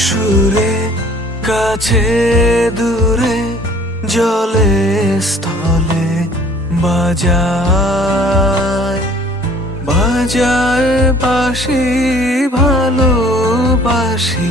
সুরে কাছে দূরে জলে স্থলে বাজায় বাজায় বাসি ভালোবাসি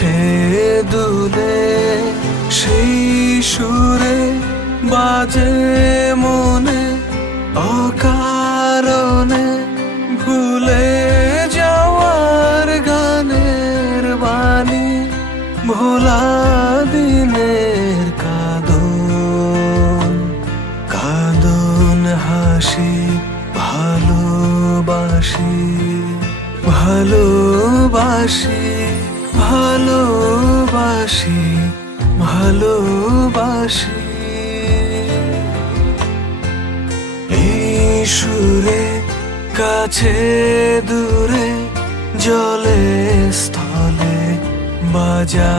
উঠে দুলে, সেই সুরে বাজে মনে, অকারণে ভুলে যাওয়ার গানের বাণী, ভোলা দিনের কাদন। কাদন হাসি, ভালোবাসি ভালোবাসি। ভালোবাসি ভালোবাসি। সুরে কাছে দূরে জলে স্থলে বাজায়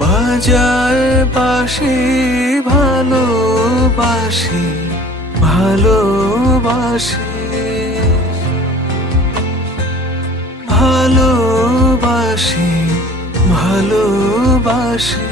বাজায় বাসি ভালোবাসি ভালোবাসি। ভালোবাসি ভালোবাসি।